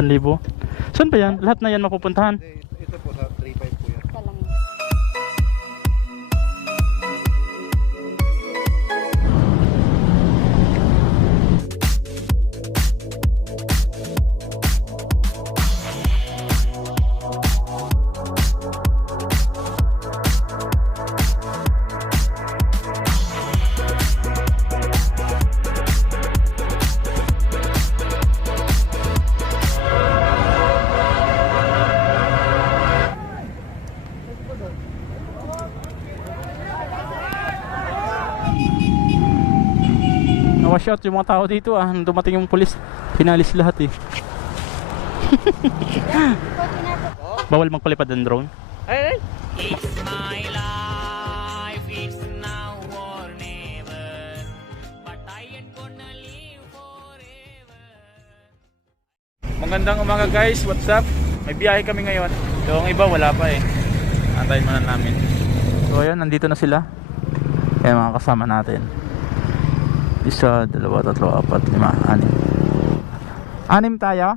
1,000. Saan ba yan? Lahat na yan mapupuntahan? Ito po sa 3.5 po yan. Ito lang. Nawash out yung mga tao dito nung dumating yung pulis. Pinalis lahat eh. Bawal magpalipad ng drone. Ay! It's my life, it's now or never, but I ain't gonna live forever. Magandang umaga guys, what's up? May biyahe kami ngayon. Yung iba wala pa eh. Antayin muna namin. So ayun, nandito na sila. Kaya mga kasama natin. 1, 2, 3, 4, 5, 6 tayo.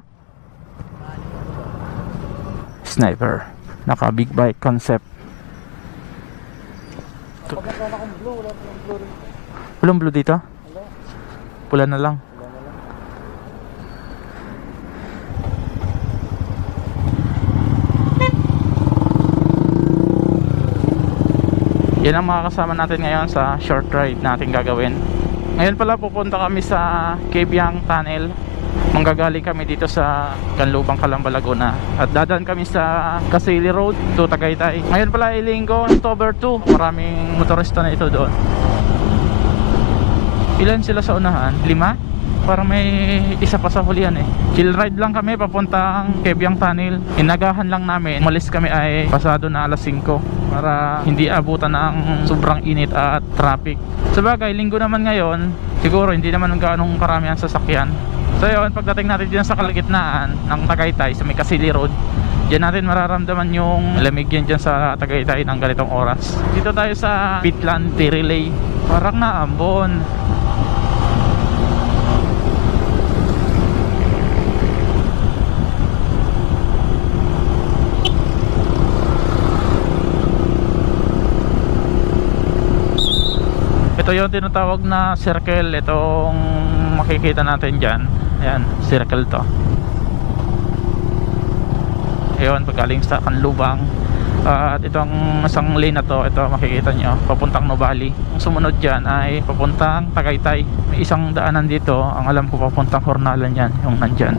Sniper. Naka big bike concept. Walang blue dito? Pula na lang. Yan ang mga kasama natin ngayon sa short ride natin gagawin. Ngayon pala pupunta kami sa Kebyang Tunnel. Manggagaling kami dito sa Canlubang, Calamba, Laguna. At dadaan kami sa Casili Road to Tagaytay. Ngayon pala ay Linggo, October 2. Maraming motorista na ito doon. Ilan sila sa unahan? 5? Parang may isa pa sa hulihan eh. Chill ride lang kami papuntang Kebyang Tunnel. Inagahan lang namin. Umalis kami ay pasado na alas 5 para hindi abutan ng sobrang init at traffic. Sabagay, linggo naman ngayon, siguro hindi naman gaanong karami ang sasakyan. So yun, pagdating natin dyan sa kalagitnaan ng Tagaytay sa may Casili Road, dyan natin mararamdaman yung lamig yan dyan sa Tagaytay ng ganitong oras. Dito tayo sa Pitlan T-Relay. Parang naambon. Ito yung tinatawag na circle. Itong makikita natin dyan. Ayan, circle to. Ayun, pagkaling sa Canlubang. At itong isang lane na to, ito makikita nyo, papuntang Nuvali. Ang sumunod dyan ay papuntang Tagaytay. May isang daanan dito, ang alam ko papuntang Hornalan yan, yung nandyan.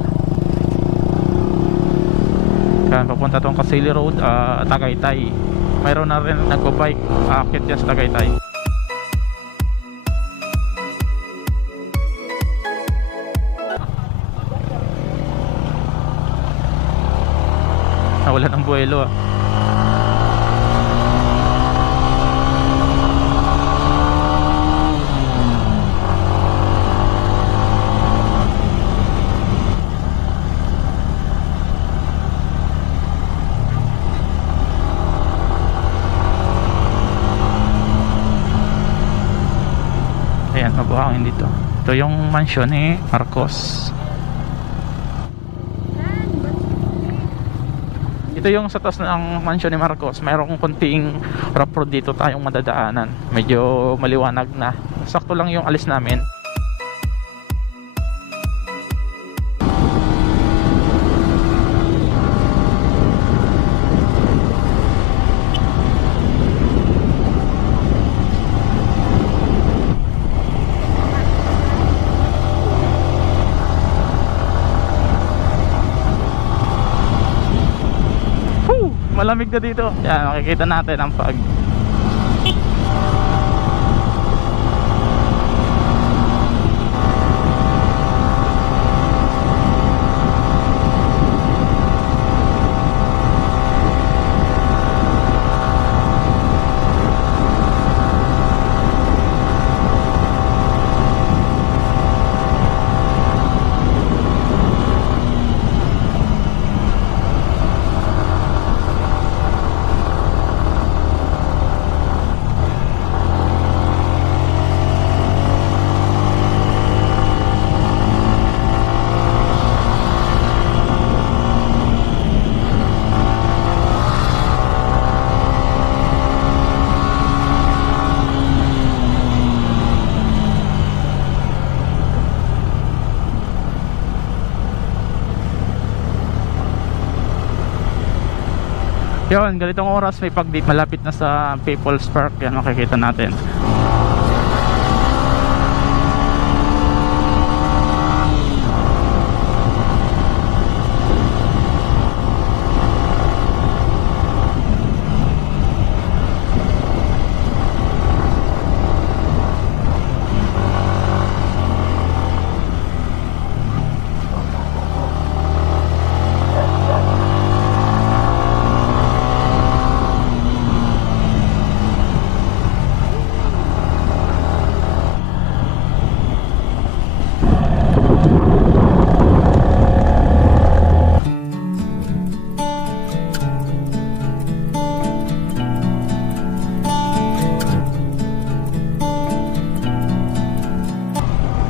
Yan, papunta tong Casili Road, Tagaytay. Mayroon na rin nagpo-bike aakit dyan sa Tagaytay. Wala ng buwelo Ayan, mabuhangin dito. Ito yung mansion ni Marcos. Ito yung sa taas ng mansion ni Marcos. Mayroong konting rough road dito tayong madadaanan. Medyo maliwanag na. Sakto lang yung alis namin. Malamig na dito. Yan, makikita natin ang pag Yun, ganitong oras may pag-dip. Malapit na sa People's Park. Yan makikita natin.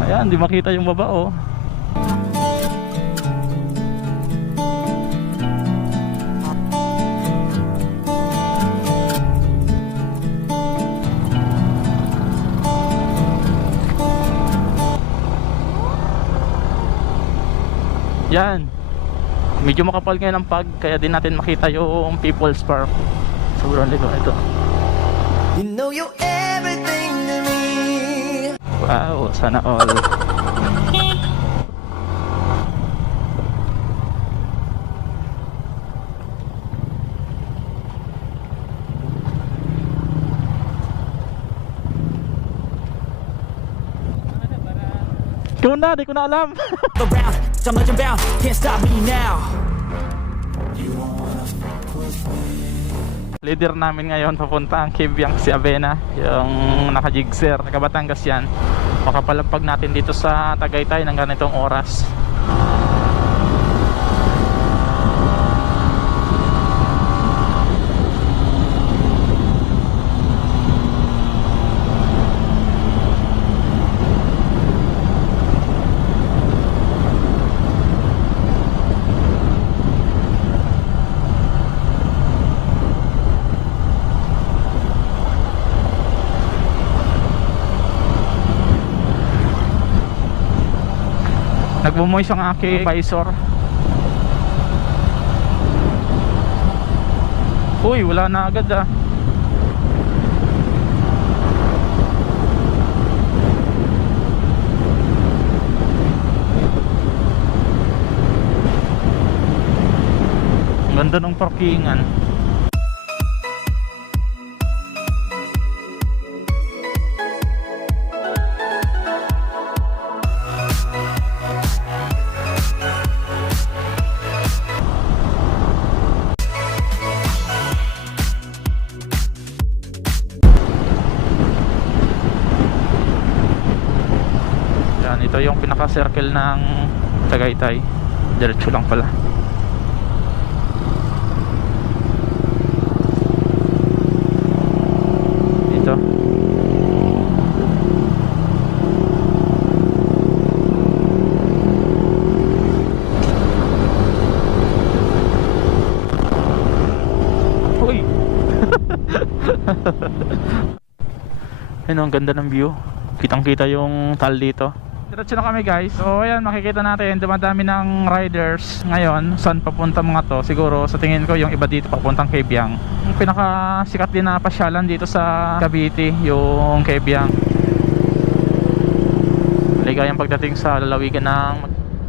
Ayan, di makita yung baba oh. Yan. Medyo makapal ngayon ang pag, kaya din natin makita yung People's Park. Sobrang ligo ito. You know you're everything to me. Wow, sana all. Ikaw na, di ko na alam. Around, I'm legend bound, can't stop me now. Leader namin ngayon papunta ang Kebyang si Avena, yung naka-jigser, taga Batangas yan. Makapalapag natin dito sa Tagaytay ng ganitong oras. Nagbumoys ang aking visor. Uy, wala na agad ah. Ganda ng parkingan. Ito yung pinaka-circle ng Tagaytay. Diretso lang pala. Dito. Uy! Ayun, ang ganda ng view. Kitang-kita yung tal dito. Diretso na kami guys. So ayan, makikita natin dumadami ng riders ngayon. Saan papunta mga to? Siguro sa tingin ko yung iba dito papuntang Kebyang. Yung pinakasikat din na pasyalan dito sa Cavite, yung Kebyang. Maligayang pagdating sa lalawigan ng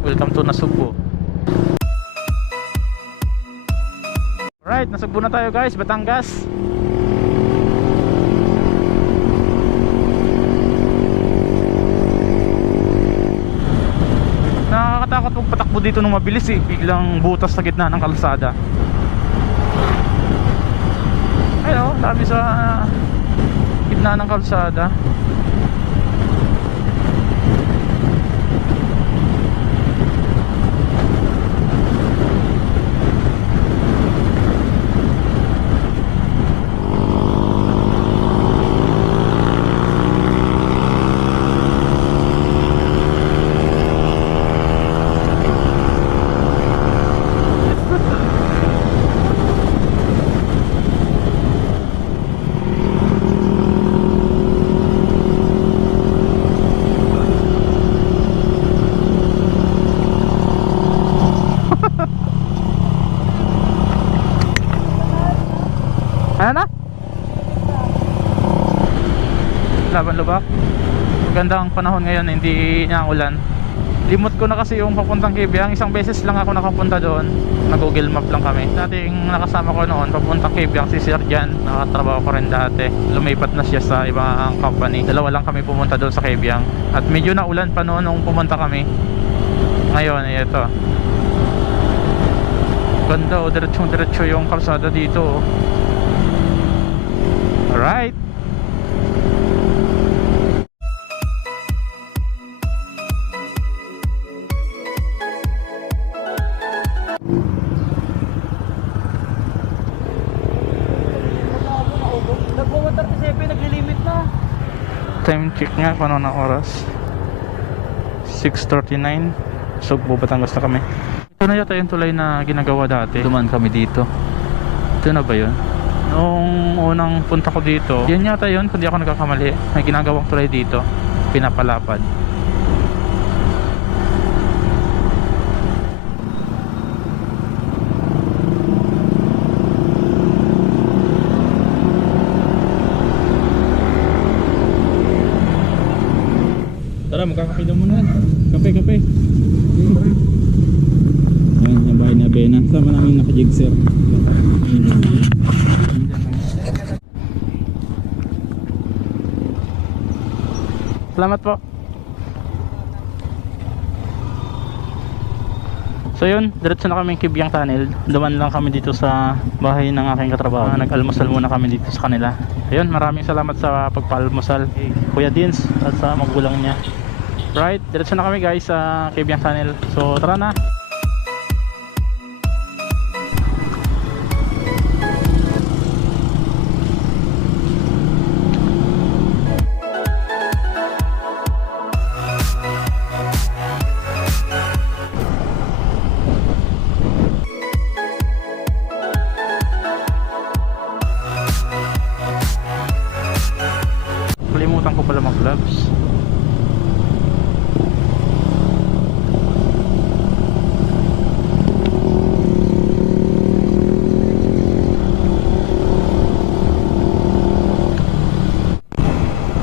Welcome to Nasugbu. Alright, Nasugbu na tayo guys, Batangas. Nakakatakot magpatakbo dito nung mabilis eh. Biglang butas sa gitna ng kalsada. Ayun, sabi sa gitna ng kalsada. sobrang lubak. Maganda ang panahon ngayon, hindi niya ulan. Limot ko na kasi yung papuntang Kebyang. Isang beses lang ako nakapunta doon. Nag-Google Map lang kami. Dating nakasama ko noon papuntang Kebyang si Sir Jan. Nakatrabaho ko rin dati. Lumipat na siya sa ibang company. Dalawa lang kami pumunta doon sa Kebyang. At medyo naulan pa noon nung pumunta kami. Ngayon, ito. Ganda o, diretso yung kalsada dito. Alright. Nag-137, naglilimit na. Time check nga, paano na oras? 6:39. Sugbo, Batangas na kami. Ito na yata yung tulay na ginagawa dati. Dumaan kami dito. Ito na ba yun? Nung unang punta ko dito, yan yata yun, kung di ako nagkakamali. May ginagawang tulay dito, pinapalapad. Tara, magkakape daw muna. Kape. Ayan, yung bahay na Bena. Sama namin naka-jigser. Salamat po. So yun, diretso na kami Kebyang Tunnel. Duman lang kami dito sa bahay ng aking katrabaho. Nag-almusal muna kami dito sa kanila. Ayun, maraming salamat sa pagpaalmusal kay Kuya Dins at sa magulang niya. Right, diretso na kami guys sa Kebyang Tunnel. So tara na. Kalimutan ko pala mag-gloves.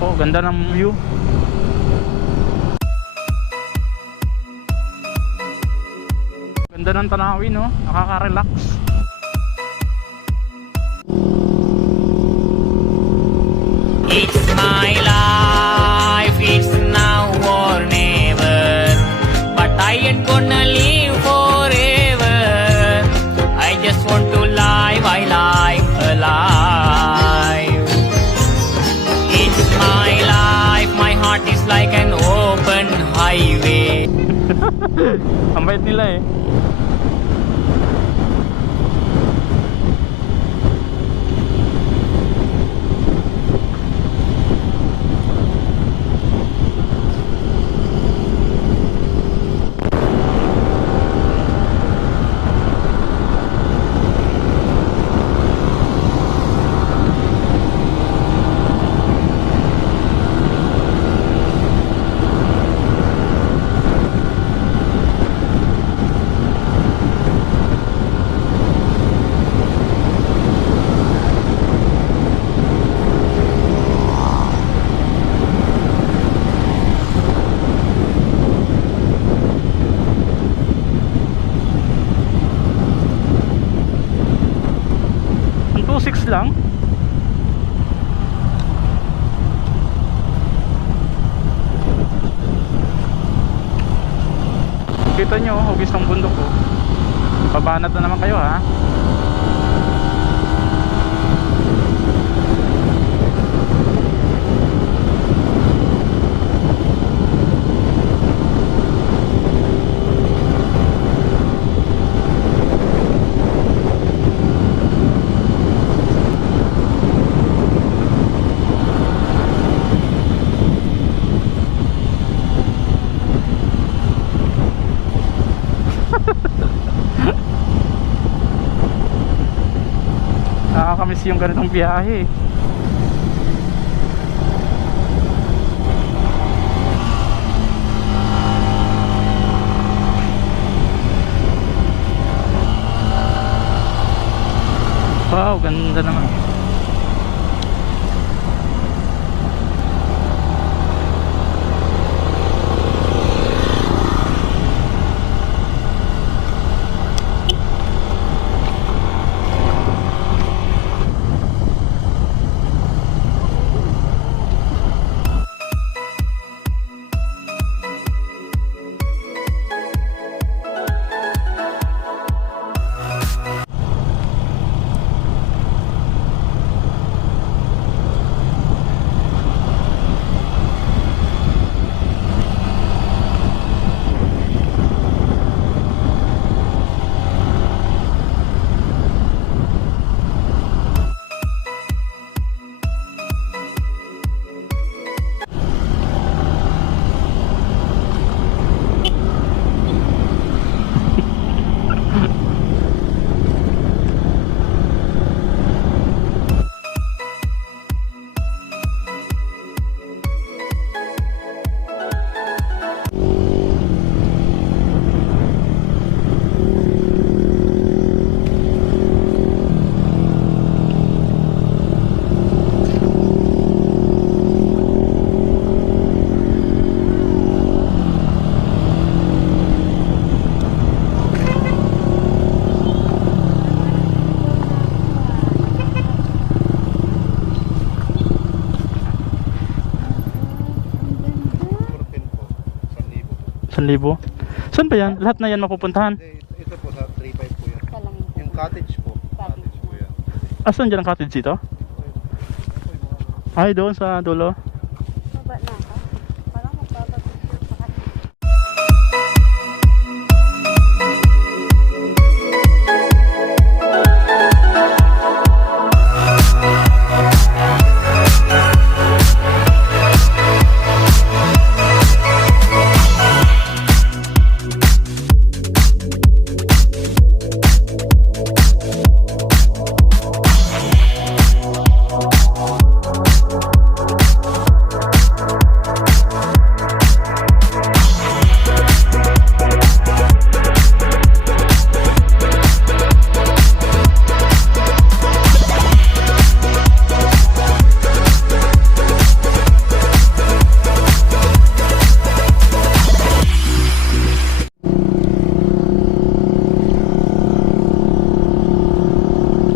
Oh, ganda ng view. Ganda ng tanawin, no? Nakaka-relax. It's my life, it's now or never. But I ain't gonna live forever. I just want to live, I live alive. It's my life, my heart is like an open highway. Ang bait nila eh. Ang 2.6 lang. Kita nyo, hugis ng bundok ko. Pabanat na naman kayo ha. Nakakamiss yung ganitong biyahe. Wow, ganda naman. 1,000. Saan ba yan? Lahat na yan mapupuntahan? Ito po sa 3.5 po yan. Kalangin po. Yung cottage po. Cottage po yan. Asan dyan ang cottage dito? Ay, doon sa dulo. Baba na ako. Parang magpapapicture pa kasi.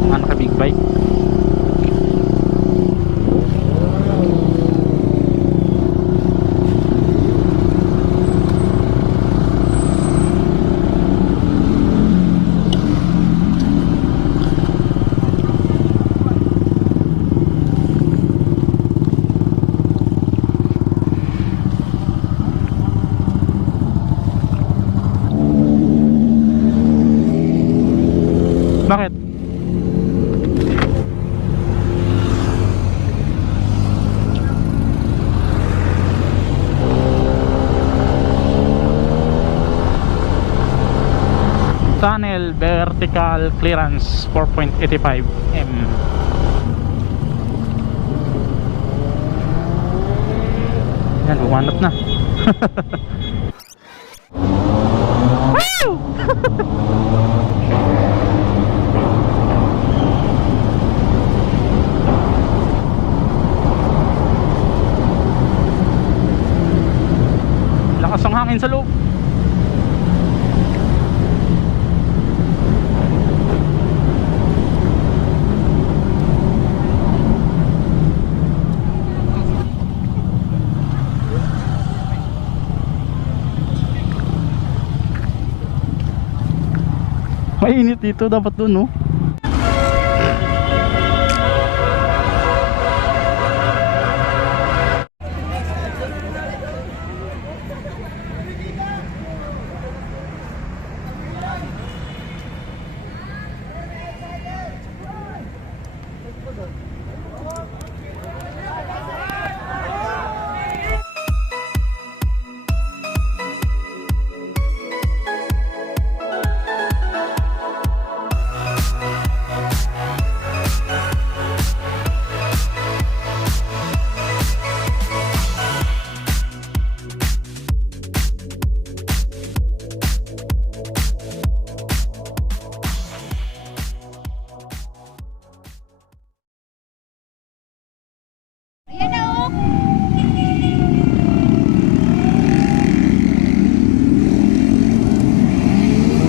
Mga naka-big bike. Bakit? Tunnel vertical clearance 4.85 m. Yan, umanap na. Woo! Lakas ang hangin sa loob. Mainit dito, dapat doon, no?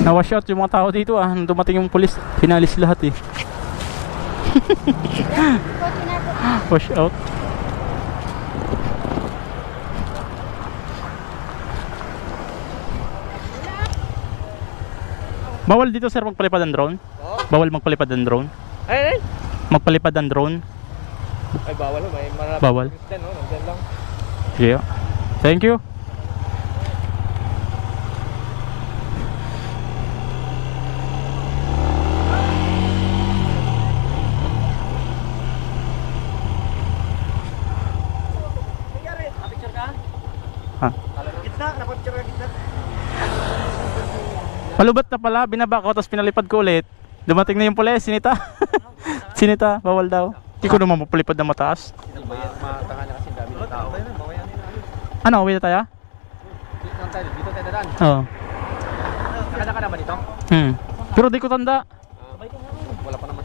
Na-wash out yung mga tao dito ah. Nung dumating yung pulis, pinalis lahat eh. Wash out. Bawal dito sir magpalipad ng drone? Bawal magpalipad ng drone? Ay! Magpalipad ng drone? Ay, bawal ho. May marami. Bawal. Dyan, no? Nandyan lang. Sige. Thank you. Picture ka? Ha? Gitna, napapicture ka gitna. Palubat na pala, binaba ko tapos pinalipad ko ulit. Dumating na yung pulis, sinita. Sinita, bawal daw. Hindi ko naman mapalipad na mataas. Matanga na kasi dami ng tao. Ano, uwi na tayo? Dito tayo dadaan. Oo. Nakadaka na ba dito? Pero di ko tanda. Wala pa naman.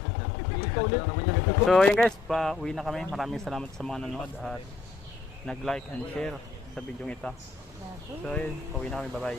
So yun guys, pa-uwi na kami. Maraming salamat sa mga nanonood at nag-like and share sa video ito. So yun, pauwi na kami. Bye bye.